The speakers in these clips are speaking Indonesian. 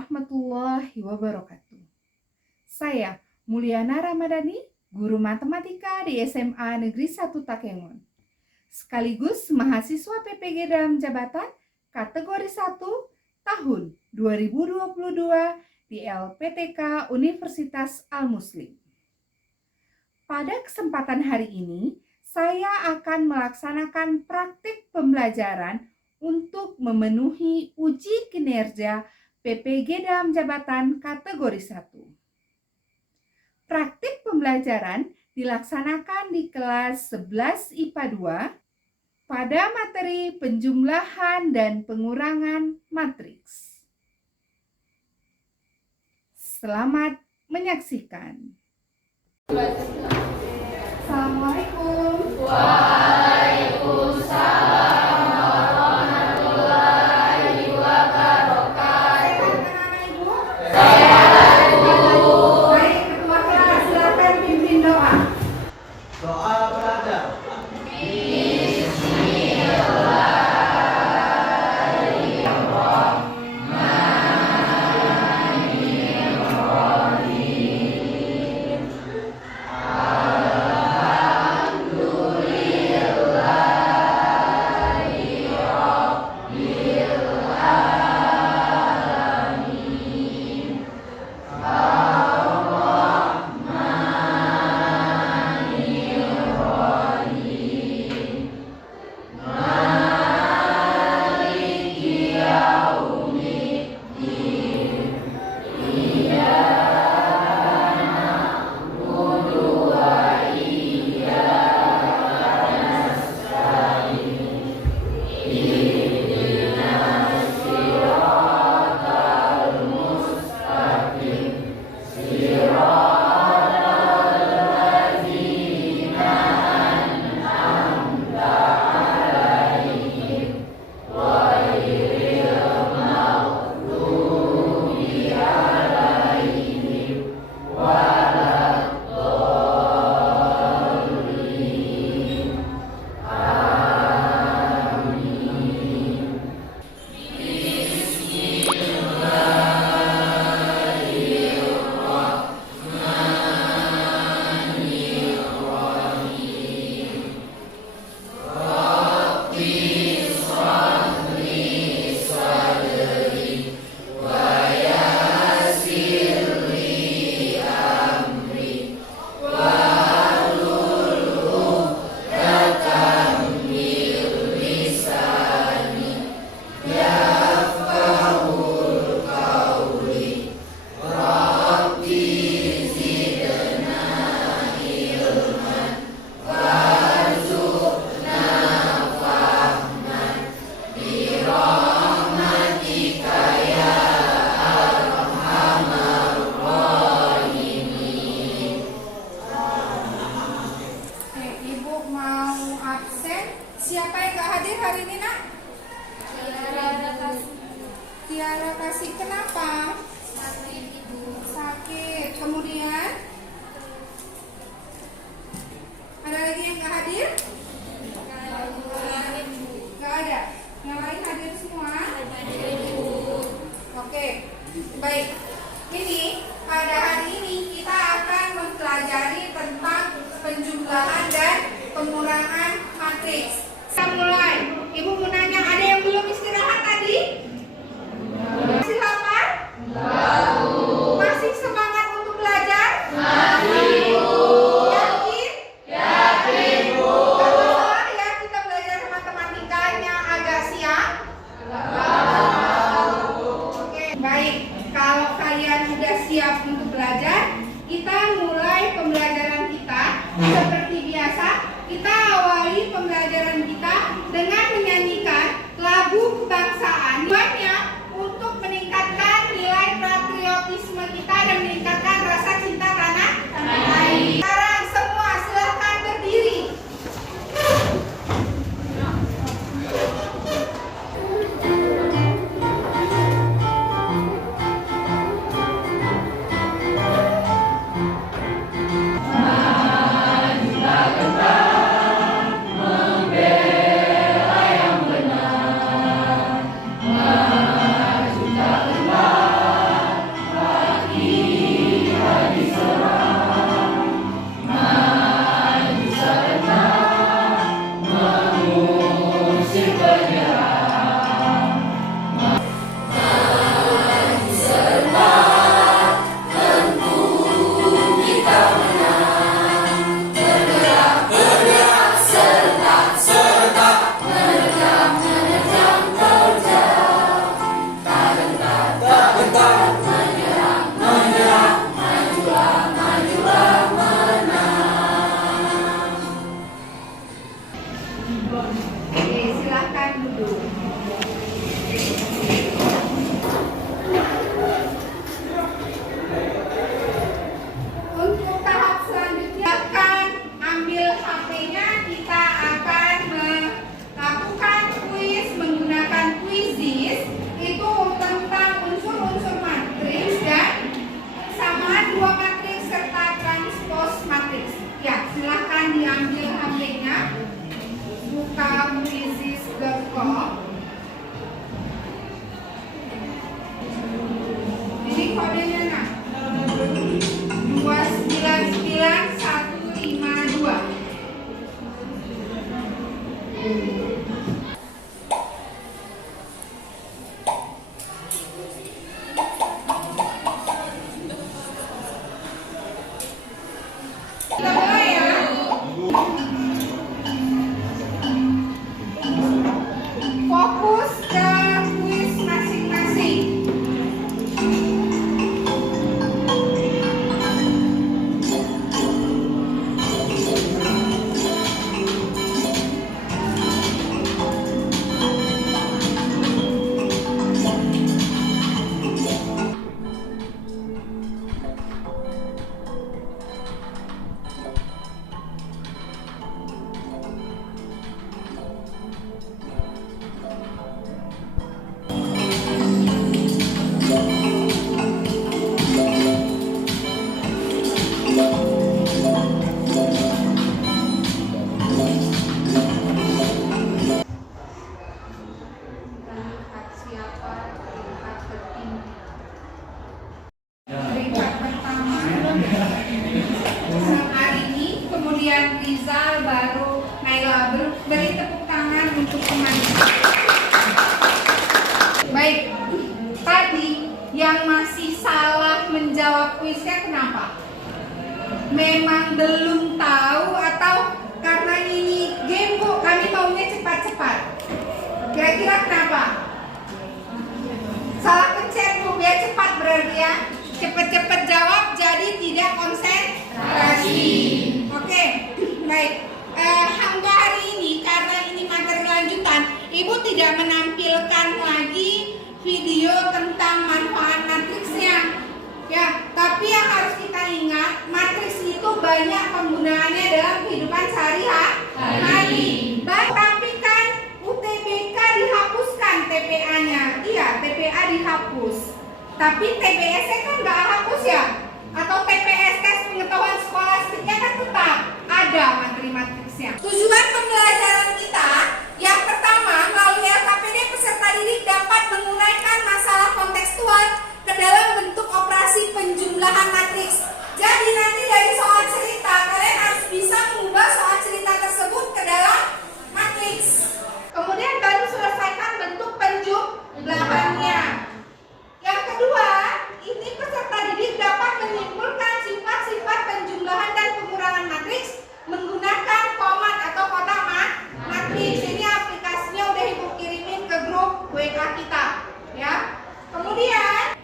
warahmatullahi wabarakatuh. Saya Mulyana Ramadhani, guru matematika di SMA Negeri 1 Takengon, sekaligus mahasiswa PPG dalam jabatan kategori 1 tahun 2022 di LPTK Universitas Al-Muslim. Pada kesempatan hari ini, saya akan melaksanakan praktik pembelajaran untuk memenuhi uji kinerja PPG dalam jabatan kategori 1. Praktik pembelajaran dilaksanakan di kelas 11 IPA 2 pada materi penjumlahan dan pengurangan matriks. Selamat menyaksikan. Assalamualaikum. Waalaikumsalam warahmatullahi wabarakatuh. Anak-anak Ibu? Sehat, Bu. Baik, Ketua kelas silakan pimpin doa. Doa berada. Ibu mau absen. Siapa yang gak hadir hari ini, Nak? Tiara Kasih. Kenapa? Sakit. Kemudian ada lagi yang gak hadir? Gak ada. Yang lain hadir semua? Oke, baik. Ini pada hari ini kita akan mempelajari tentang penjumlahan dan pengurangan matriks. Kita mulai. Ibu mau nanya, ada yang belum istirahat tadi? Masih lapar? Masih semangat untuk belajar? Yakin? Gak masalah ya kita belajar matematikanya agak siang? Oke, baik. Kalau kalian sudah siap untuk belajar, kita mulai pembelajaran kita. Seperti biasa, kita awali pembelajaran kita dengan menyanyikan lagu kebangsaan. Tujuannya untuk meningkatkan nilai patriotisme kita dan meningkatkan rasa cinta tanah air. Sekarang semua silakan berdiri. Maju tak kenal ambil HP-nya, buka quizzes.com. Ini kodenya nah 299152. Kita mulai ya. Fokus ke kuis masing-masing. Lihat siapa peringkat tertinggi. Peringkat pertama Arini, kemudian Rizal, baru Naila. Beri tepuk tangan untuk temannya. Baik, tadi yang masih salah menjawab kuisnya kenapa? Memang belum tahu atau karena ini game Bu, kami maunya cepat-cepat? Kira-kira kenapa? Salah pencet Bu, biar cepat berarti ya. Cepet-cepet jawab jadi tidak konsentrasi. Oke, baik. Hingga hari ini karena ini materi lanjutan, Ibu tidak menampilkan lagi video tentang manfaat matriksnya. Ya, tapi yang harus kita ingat, matriks itu banyak penggunaannya dalam kehidupan sehari-hari. Baik, tapi kan UTBK dihapuskan TPA-nya. Iya, TPA dihapus. Tapi TBS-nya kan nggak hapus ya? Atau TPS, tes pengetahuan skolastiknya kan tetap ada materi-matriksnya. Tujuan pembelajaran kita yang pertama, melalui LKPD peserta didik dapat menguraikan masalah kontekstual ke dalam bentuk operasi penjumlahan matriks. Jadi nanti dari soal cerita kalian harus bisa mengubah soal cerita tersebut ke dalam matriks. Kemudian baru selesaikan bentuk penjumlahannya. Yang kedua, ini peserta didik dapat menyimpulkan sifat-sifat penjumlahan dan pengurangan matriks menggunakan format atau kotak matriks. Ini aplikasinya udah Ibu kirimin ke grup WA kita, ya. Kemudian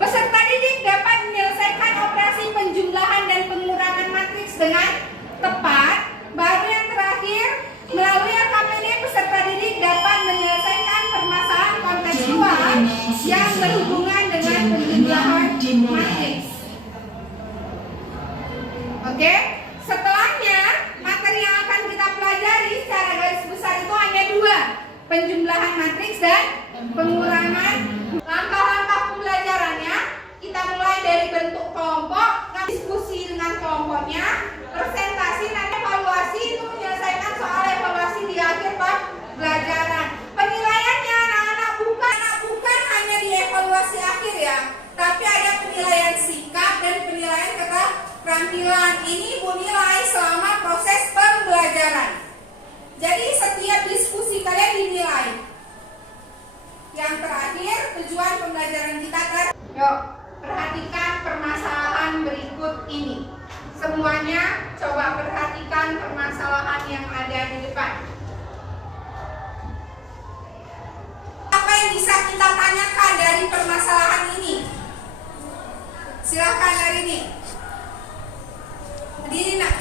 peserta didik dapat menyelesaikan operasi penjumlahan dan pengurangan matriks dengan tepat. Baru yang terakhir, melalui LKPD peserta didik dapat menyelesaikan permasalahan kontekstual yang berhubungan dengan penjumlahan matriks. Oke, setelahnya materi yang akan kita pelajari secara garis besar itu hanya dua, penjumlahan matriks dan pengurangan. Langkah-langkah pembelajarannya, kita mulai dari bentuk kelompok, diskusi dengan kelompoknya, presentasi, nanti evaluasi, itu menyelesaikan soal evaluasi di akhir pembelajaran. Penilaiannya anak-anak bukan hanya di evaluasi akhir ya, tapi ada penilaian sikap dan penilaian keterampilan. Ini Ibu nilai selama proses pembelajaran. Jadi setiap diskusi kalian dinilai. Yang terakhir, tujuan pembelajaran kita yuk, perhatikan permasalahan berikut ini. Semuanya coba perhatikan permasalahan yang ada di depan. Apa yang bisa kita tanyakan dari permasalahan ini? Silakan dari ini. Berdiri nak.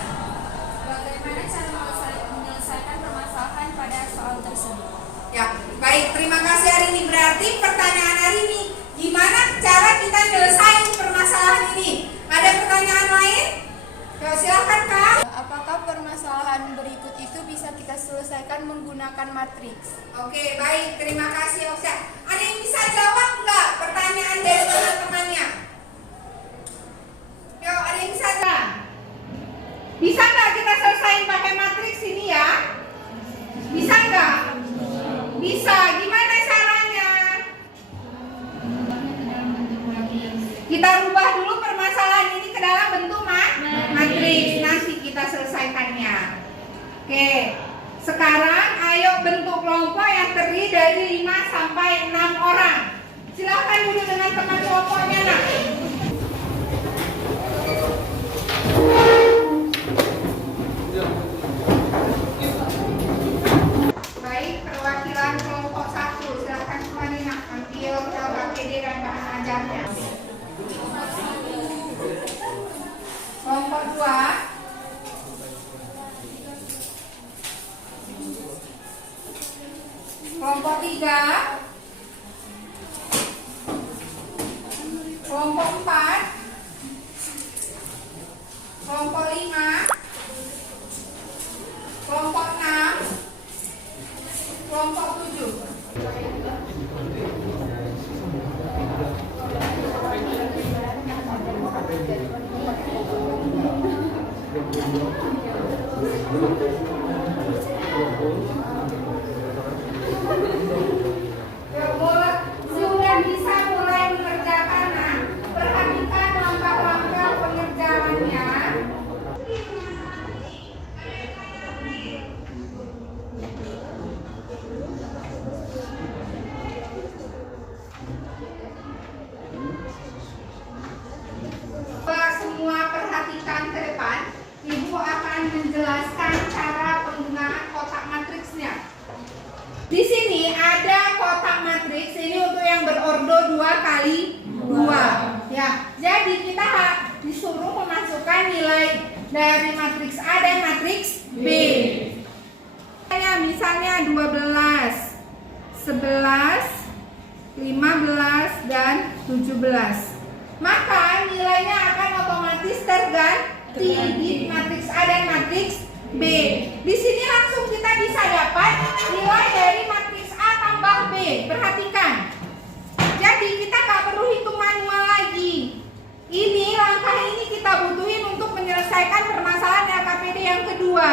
Bagaimana cara menyelesaikan permasalahan pada soal tersebut? Ya, baik, terima kasih hari ini. Berarti pertanyaan hari ini, gimana cara kita nyelesain permasalahan ini? Ada pertanyaan lain? Yuk, silakan Kak. Apakah permasalahan berikut itu bisa kita selesaikan menggunakan matriks? Oke, baik, terima kasih Oksa. Ada yang bisa jawab nggak pertanyaan dari teman-temannya? Yuk, ada yang bisa jawab? Bisa nggak kita selesai Oke. Sekarang ayo bentuk kelompok yang terdiri dari 5 sampai 6 orang. Silakan duduk dengan teman kelompoknya, Nak. Baik, perwakilan kelompok 1, silakan kembali, Nak, ambil LKPD dan bahan ajarnya. Kelompok 2, kelompok 3, kelompok 4, kelompok 5, kelompok 6, kelompok 7. Sudah bisa mulai mengerjakan, Nak. Perhatikan langkah-langkah pengerjaannya. Semua perhatikan ke depan. Ibu akan menjelaskan cara penggunaan kotak matriksnya. Di sini ada kotak matriks, ini untuk yang berordo 2 kali 2. Ya, jadi kita disuruh memasukkan nilai dari matriks A dan matriks B. Misalnya 12, 11, 15 dan 17. Maka nilainya akan otomatis terganti di matriks A dan matriks B. Di sini langsung kita bisa dapat nilai dari matriks A tambah B. Perhatikan. Jadi kita nggak perlu hitung manual lagi. Ini langkah ini kita butuhin untuk menyelesaikan permasalahan LKPD yang kedua.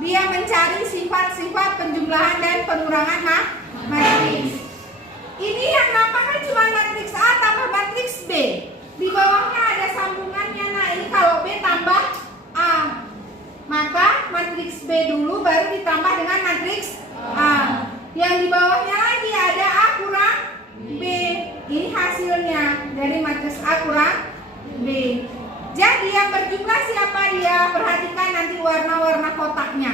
Dia mencari sifat-sifat penjumlahan dan pengurangan matriks. Ini yang nampak kan cuma matriks A tambah matriks B. Di bawahnya ada sambungannya. Nah, ini kalau B tambah A, maka matriks B dulu baru ditambah dengan matriks A. Yang di bawahnya lagi ada A kurang B. Ini hasilnya dari matriks A kurang B. Jadi yang berjumlah siapa dia? Perhatikan nanti warna-warna kotaknya.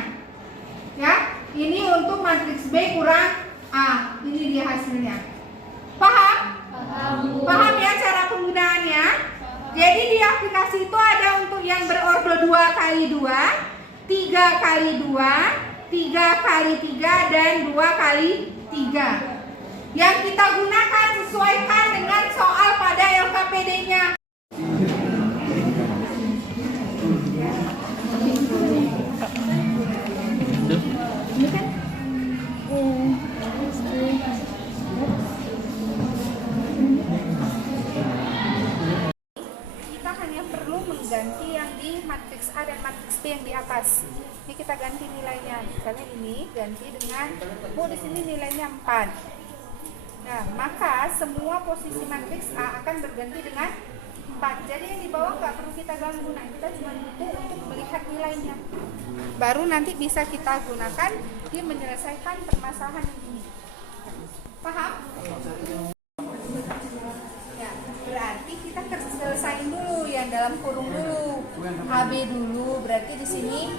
Ya, ini untuk matriks B kurang A. Ini dia hasilnya. Paham? Paham ya cara penggunaannya? Jadi di aplikasi itu ada untuk yang berordo 2 kali 2, 3 kali 2, 3 kali 3, dan 2 kali 3. Yang kita gunakan sesuaikan dengan soal pada LKPD-nya. Ganti yang di matriks A dan matriks B yang di atas. Ini kita ganti nilainya. Misalnya ini ganti dengan, di sini nilainya 4. Nah, maka semua posisi matriks A akan berganti dengan 4. Jadi yang di bawah nggak perlu kita ganggu. Nah, kita cuma butuh untuk melihat nilainya. Baru nanti bisa kita gunakan di menyelesaikan permasalahan ini. Paham? Berarti kita selesaiin dulu yang dalam kurung dulu, AB dulu. Berarti di sini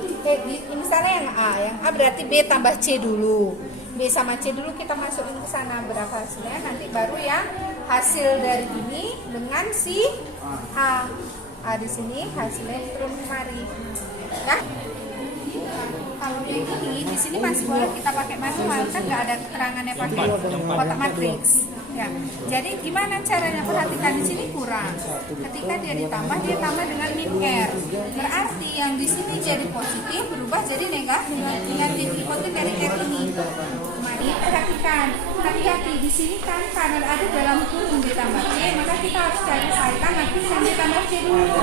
misalnya yang A berarti B tambah C dulu. B sama C dulu kita masukin ke sana berapa hasilnya. Nanti baru yang hasil dari ini dengan si A. Di sini hasilnya turun kemari. Ya. Kalau yang ini di sini masih boleh kita pakai manual, kan nggak ada keterangannya pakai kotak matriks. Ya. Jadi gimana caranya? Perhatikan di sini kurang. Ketika dia ditambah, dia tambah dengan min R. Berarti yang di sini jadi positif berubah jadi negatif dengan diikuti dari R ini. Mari perhatikan, hati-hati di sini kan karena ada dalam kurung ditambah C, maka kita harus cari saitan matriks yang ditambah C dulu.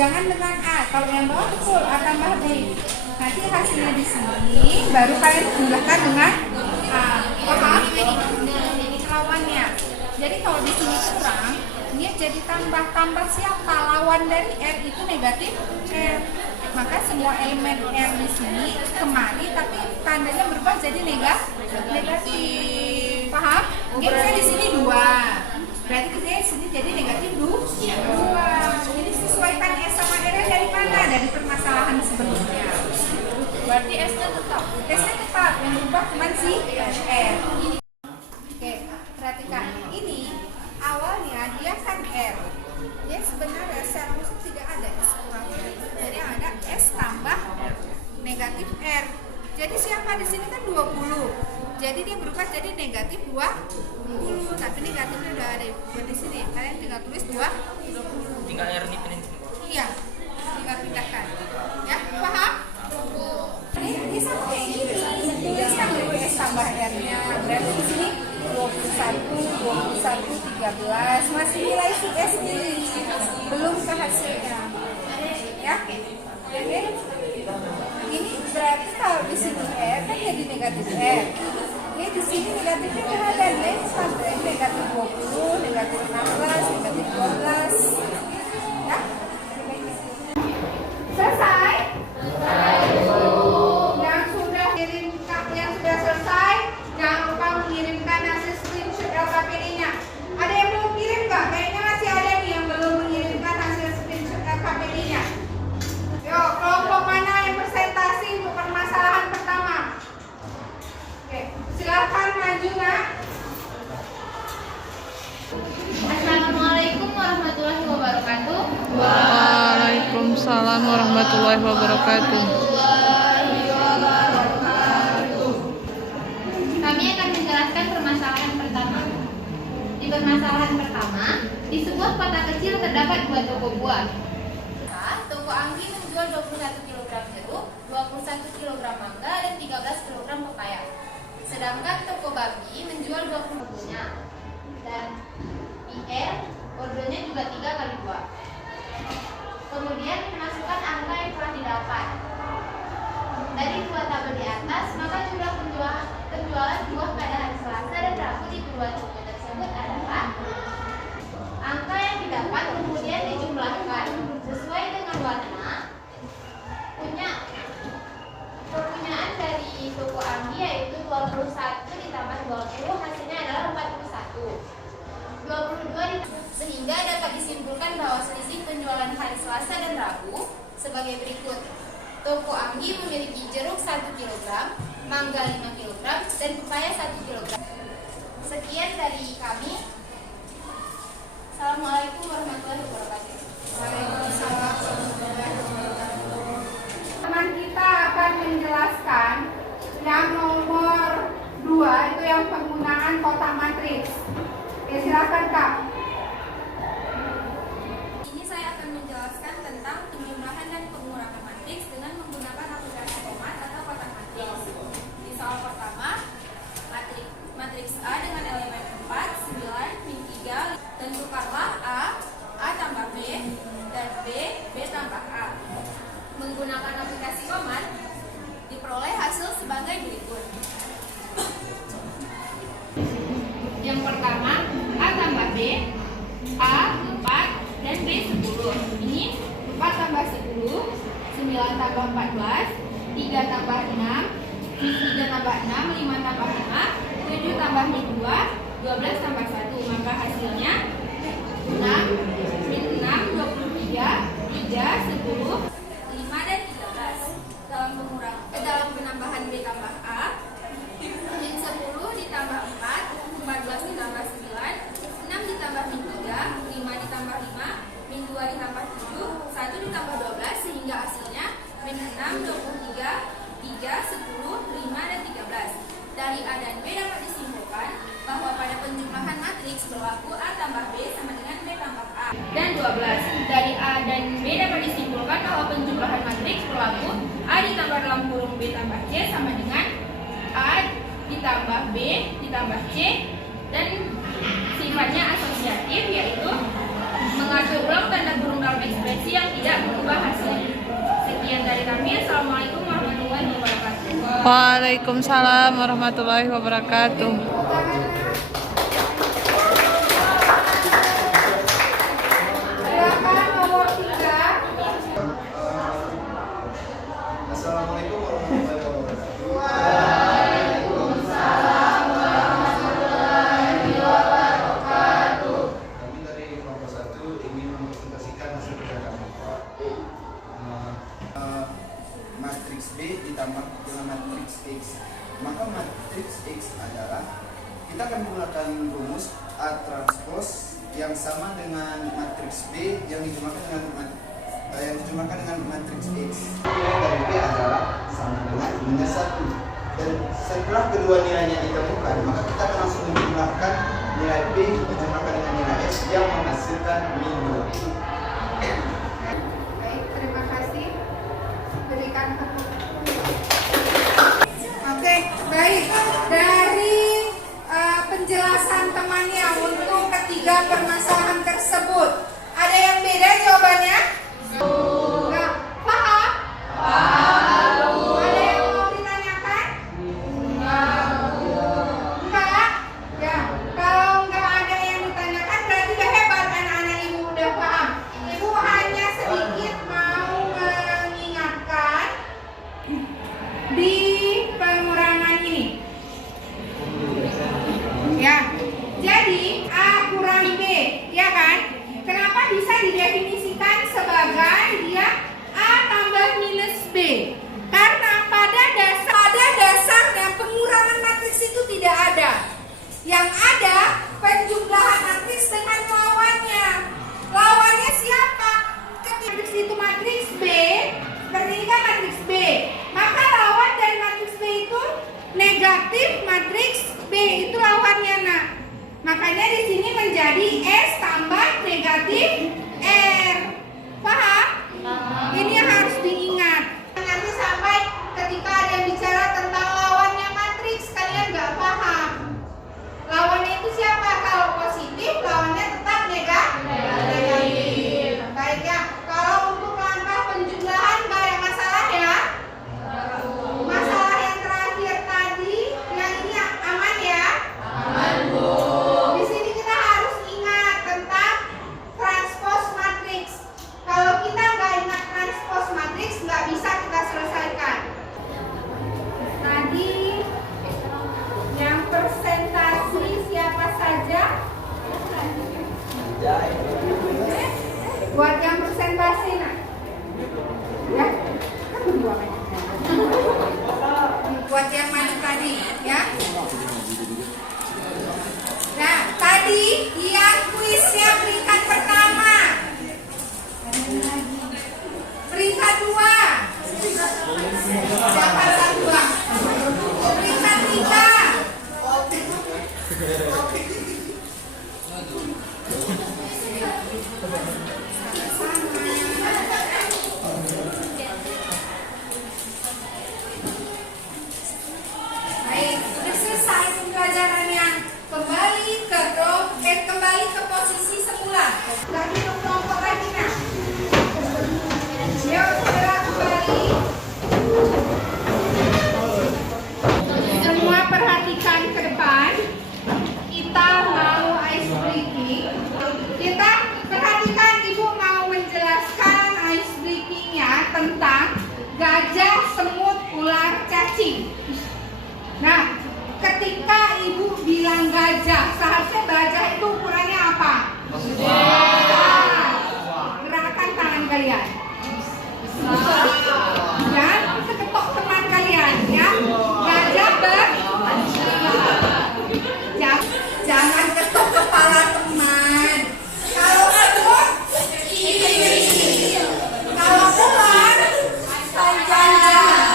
Jangan dengan A. Kalau yang bawah betul A tambah B. Nanti hasilnya di sini baru kalian jumlahkan dengan A. Paham? Lawannya. Jadi kalau di sini kurang, dia jadi tambah siapa? Lawan dari R itu negatif R. maka semua elemen R di sini kemari tapi tandanya berubah jadi negatif. Paham? Oke, misalnya di sini 2. Berarti di sini jadi negatif 2. Jadi sesuaikan S sama R dari mana? Dari permasalahan sebelumnya. Berarti S-nya tetap. S-nya tetap, yang berubah cuma si R. Oke, perhatikan. Ini awalnya dia kan R. Ya sebenarnya secara khusus tidak ada S kurang R. Jadi ada S tambah negatif R. Jadi siapa di sini kan 20. Jadi dia berubah jadi negatif 20. Tapi negatifnya udah ada di sini. Kalian tinggal tulis 20. Tinggal R dipindahin. Iya, tinggal pindahkan. Ya, paham? Ini sama kayak gini. Tuliskan dulu S tambah R-nya. Berarti di sini 21, 13. Masih nilai si S ini. Belum ke hasilnya. Ya, oke. Ini berarti kalau di sini R kan jadi negatif R. Oke, di sini negatifnya nggak ada. Jadi negatif 20, negatif 16, negatif 12. Ya. Selesai? Yang sudah selesai, jangan lupa mengirimkan hasil screenshot LKPD-nya. Ada yang belum kirim nggak? Kayaknya masih ada nih yang belum mengirimkan hasil screenshot LKPD-nya. Yo, kelompok mana yang presentasi untuk permasalahan pertama? Oke, silakan maju nak. Assalamualaikum warahmatullahi wabarakatuh. Waalaikumsalam warahmatullahi wabarakatuh. Kami akan menjelaskan permasalahan pertama. Di permasalahan pertama, di sebuah kota kecil terdapat 2 toko buah. Toko Anggi menjual 21 kg jeruk, 21 kg mangga, dan 13 kg pepaya. Sedangkan toko Babi menjual 20 kg. Dan IR ordernya juga 3 kali 2. Kemudian dimasukkan angka yang telah didapat. Dari 2 tabel di atas, maka jumlah penjualan buah pada hari Selasa dan Rabu di kedua toko tersebut adalah angka yang didapat kemudian dijumlahkan sesuai dengan warna. Perpunyaan dari toko Anggi yaitu 21 ditambah 20 hasilnya adalah 41. 22 sehingga dapat disimpulkan bahwa selisih penjualan hari Selasa dan Rabu sebagai berikut. Toko Anggi memiliki jeruk 1 kg, mangga 5 kg, dan pepaya 1 kg. Sekian dari kami. Assalamualaikum warahmatullahi wabarakatuh. Waalaikumsalam warahmatullahi wabarakatuh. Teman kita akan menjelaskan yang nomor 2 itu yang penggunaan kotak matriks. Oke, silakan Kak. Ini saya akan menjelaskan tentang penjumlahan dan pengurangan matriks dengan menggunakan aplikasi format atau kotak matriks. Di soal pertama, matriks A dengan elemen 4, 9, min 3, tentukanlah A tambah B, dan B tambah A. Menggunakan aplikasi format, diperoleh hasil sebagai berikut. Yang pertama, A tambah B, A 4, dan B 10. Ini 4 tambah 10, 9 tambah 14, 3 tambah 6, 3 tambah 6, 5 tambah 5, 7 tambah 2, 12 tambah 1. Maka hasilnya 6, min 6, 23, 3, 10, 5 dan 13. Dalam penambahan B tambah A, min 10 ditambah 4, 14 ditambah 9, 6 ditambah min 3, 5 ditambah 5, min 2 ditambah 7, 1 ditambah 12, sehingga hasilnya min 6, 23, 3, 10, 5, dan 13. Dari A dan B dapat disimpulkan bahwa pada penjumlahan matriks berlaku A tambah B sama dengan B tambah A. dan 12. Dari A dan B dapat disimpulkan bahwa penjumlahan matriks berlaku A ditambah dalam kurung B tambah C sama dengan A ditambah B ditambah C, dan sifatnya asosiatif, yaitu mengatur ulang tanda kurung dalam ekspresi yang tidak berubah hasilnya. Sekian dari kami. Assalamualaikum warahmatullahi wabarakatuh. Waalaikumsalam warahmatullahi wabarakatuh. silakan nomor 3. Assalamualaikum warahmatullahi wabarakatuh. Kami dari kelompok 1 ingin mempresentasikan hasil kerja kami. Matriks B ditambah dengan matriks X. Maka matriks X adalah kita akan menggunakan rumus A transpose yang sama dengan matriks B yang dijumlahkan dengan matriks X. Nilai dari B adalah sama dengan minus 1. Dan setelah kedua nilainya ditemukan, maka kita akan langsung menjumlahkan nilai B dijumlahkan dengan nilai X yang menghasilkan min 2. Baik, terima kasih. Berikan tepuk. Oke, baik. Dari penjelasan temannya untuk ketiga permasalahan tersebut, ada yang beda jawabannya? Enggak. Paham? Ada yang mau ditanyakan? Enggak. Ya, kalau enggak ada yang ditanyakan berarti udah hebat anak-anak ibu udah paham. Ibu hanya sedikit mau mengingatkan di pengurangan ini. Ya, jadi A kurang B, ya kan? Kenapa bisa didefinisikan sebagai dia A tambah minus B? Karena pada dasarnya pengurangan matriks itu tidak ada. Yang ada penjumlahan matriks dengan lawannya. Lawannya siapa? Ketika matriks itu matriks B, seperti ini kan matriks B. Maka lawan dari matriks B itu negatif matriks B, itu lawannya nak. Makanya di sini menjadi S tambah negatif R. Paham? Ini yang harus diingat. Nanti sampai ketika ada yang bicara tentang lawannya matriks, kalian nggak paham. Lawannya itu siapa? Kalau positif, lawannya tetap negatif. Baik ya. Kalau untuk langkah penjumlahan nggak ada masalah ya. Masalah yang terakhir tadi, yang ini aman ya? Aman, Bu. Di sini kita harus ingat tentang transpose matriks. Kalau kita nggak ingat transpose matriks, nggak bisa kita selesaikan. Tadi yang presentasi siapa saja? Buat yang presentasi nak. Ya, kan berdua kan? Buat yang maju tadi, ya. Nah, tadi yang kuisnya peringkat pertama, peringkat 2, Jakarta 2, peringkat 3. Baik, sudah selesai pembelajarannya. Kembali ke posisi semula. Lagi kelompok lagi nah. Yuk, segera kembali. Semua perhatikan ke depan. Kita mau ice breaking. Kita perhatikan, ibu mau menjelaskan ice breakingnya tentang gajah, semut, ular, cacing. Nah, ketika ibu bilang gajah, seharusnya gajah itu ukurannya apa? Gerakan tangan kalian. Dan seketok teman kalian ya. Gajah jangan ketok kepala teman. Kalau semut ini. Kalau ular panjang.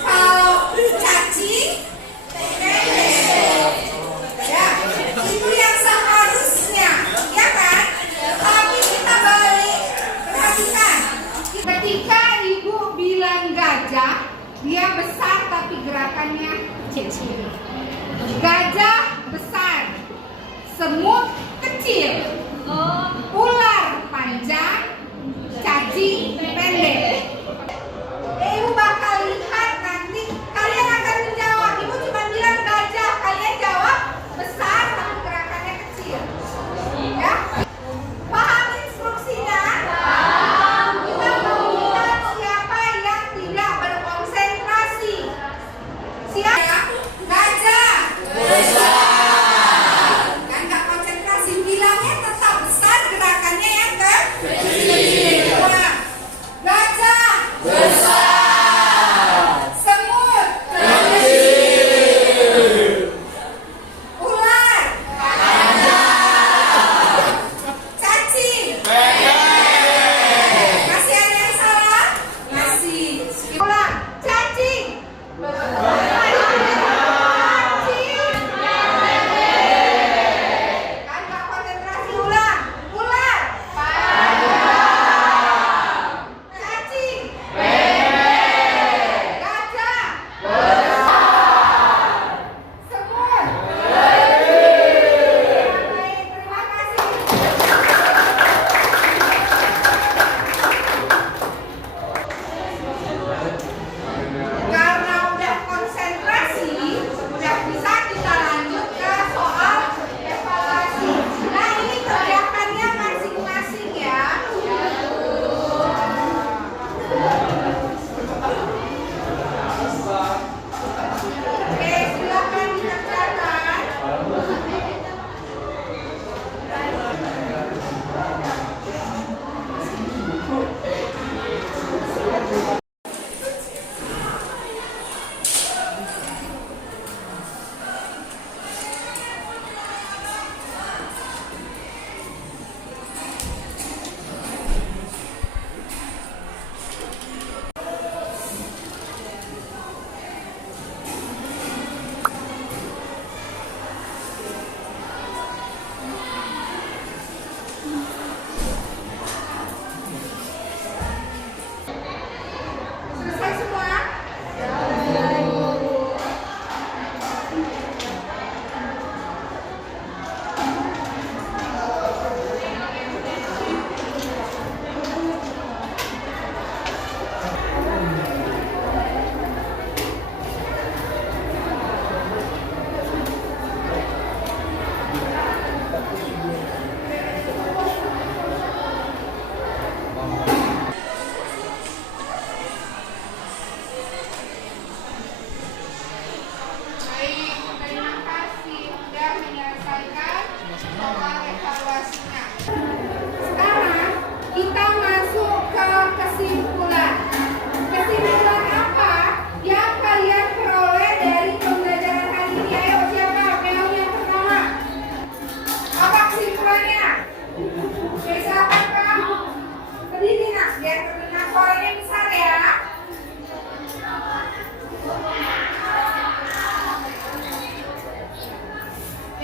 Kalau cacing ya, itu yang seharusnya, ya kan? Tapi kita balik, perhatikan. Ketika ibu bilang gajah, dia besar tapi gerakannya kecil. Gajah besar, semut kecil, ular panjang, cacing pendek. Ibu bakal lihat nanti, kalian akan menjawab. Ibu cuma bilang gajah, kalian jawab besar tapi gerakannya kecil. Ya? Paham instruksinya? Kita mau lihat siapa yang tidak berkonsep.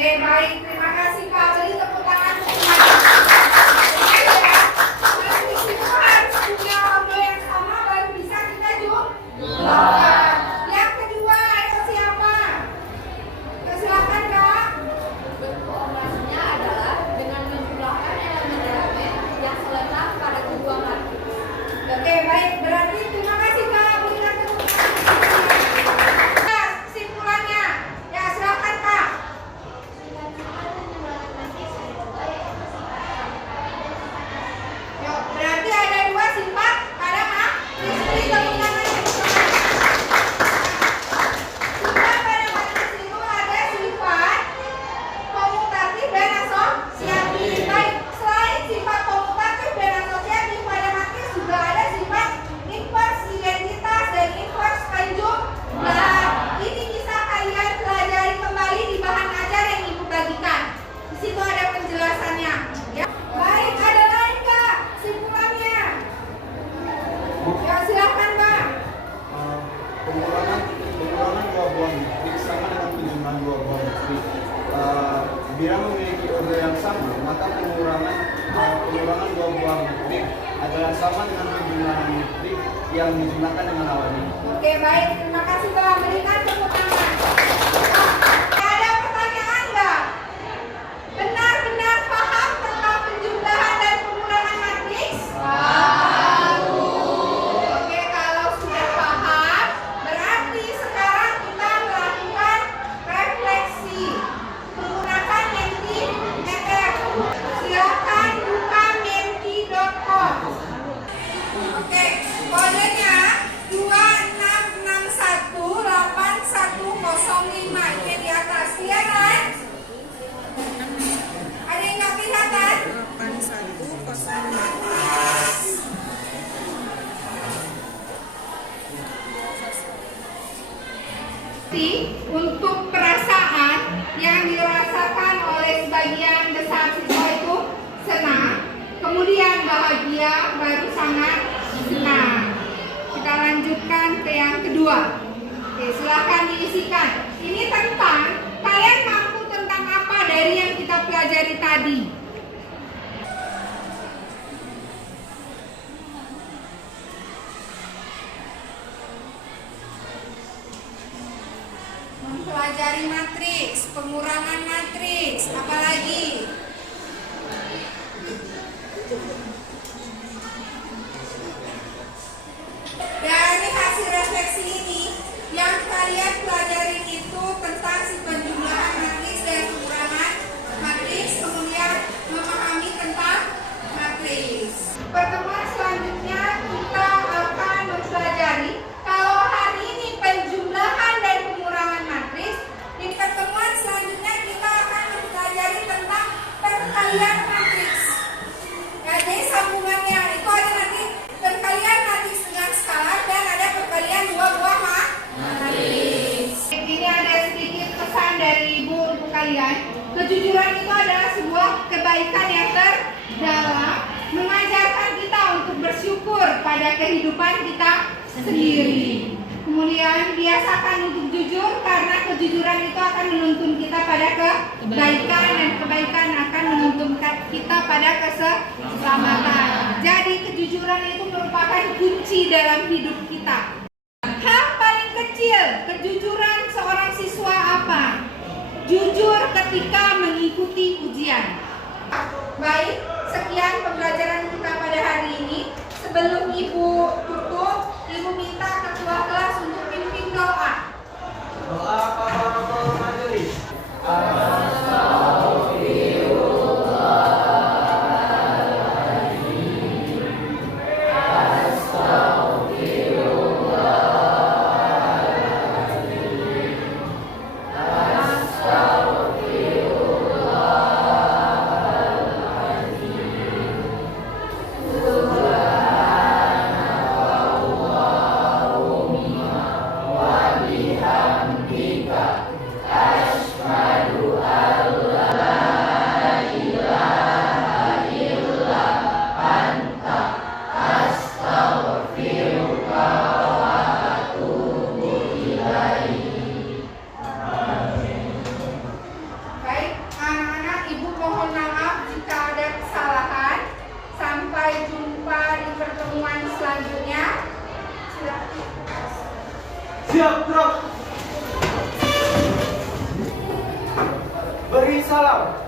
Oke, baik. Terima kasih Kak. Beri tepuk tangan untuk teman-teman. Oke, ya. Matriks itu harus punya ordo yang sama baru bisa kita jumlahkan. Yang kedua, itu siapa? Silakan Kak. Formulasinya adalah dengan menjumlahkan elemen-elemen yang terletak pada kedua matriks. Oke, baik. Berarti terima kasih Kak. Berikan tepuk tangan. Nah, kesimpulannya. Ya, silakan Kak. Yuk, berarti ada dua sifat pada matriks. Beri tepuk tangan. Sifat pada matriks itu ada sifat komutatif dan asosiatif. Baik, selain sifat komutatif dan asosiatif pada matriks juga ada sifat invers identitas dan invers penjumlahan. Ini bisa kalian pelajari kembali di bahan ajar yang Ibu bagikan. Di situ ada penjelasannya. Ya. Baik, ada lain Kak simpulannya. Ya, silakan Mbak. Pengurangan dua buah matriks sama dengan penjumlahan dua buah matriks. Bila memiliki order yang sama, maka pengurangan dua buah matriks adalah sama dengan penjumlahan matriks yang dijumlahkan dengan awalnya. Oke, baik. Terima kasih Mbak. Berikan tepuk tangan. Ada pertanyaan nggak? Benar-benar paham tentang penjumlahan dan pengurangan matriks? Oke, kalau sudah paham, berarti sekarang kita melakukan refleksi menggunakan Mentimeter. Silakan buka menti.com. Oke, kodenya 26618105. Ini di atas. Kelihatan? Ada yang nggak kelihatan? 8105. Untuk perasaan yang dirasakan oleh sebagian besar siswa itu senang, kemudian bahagia, baru sangat senang. Kita lanjutkan ke yang kedua. Oke, silakan diisikan. Ini tentang kalian mampu tentang apa dari yang kita pelajari tadi. Mempelajari matriks, pengurangan matriks, apalagi? Dari hasil refleksi ini, yang kalian pelajari itu tentang si penjumlahan matriks dan pengurangan matriks, kemudian memahami tentang matriks. Pertemuan selanjutnya kita akan mempelajari kalau hari ini penjumlahan dan pengurangan matriks. Di pertemuan selanjutnya kita akan mempelajari tentang perkalian matriks. Ya, jadi sambungannya itu ada nanti perkalian matriks dengan skalar dan ada perkalian dua buah matriks. Ini ada sedikit pesan dari Ibu untuk kalian. Kejujuran itu adalah sebuah kebaikan yang terdalam, mengajarkan kita untuk bersyukur pada kehidupan kita sendiri. Kemudian biasakan untuk jujur karena kejujuran itu akan menuntun kita pada kebaikan dan kebaikan akan menuntun kita pada keselamatan. Jadi kejujuran itu merupakan kunci dalam hidup kita. Hal paling kecil kejujuran seorang siswa apa? Jujur ketika mengikuti ujian. Baik, sekian pembelajaran kita pada hari ini. Sebelum Ibu tutup, Ibu minta ketua kelas untuk pimpin doa. Doa para majelis. Siap, gerak. Beri salam.